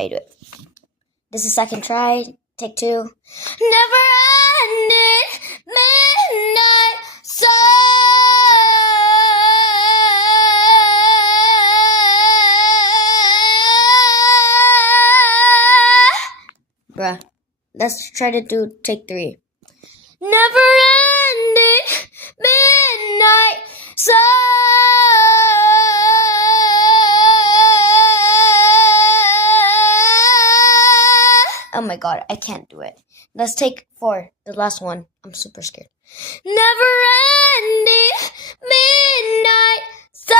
how you do it. This is second try. Take two. Never ending midnight sun. Bruh. Let's try to do take three. Never ending midnight sun. Oh my god, I can't do it. Let's take four, the last one. I'm super scared. Never ending midnight sun.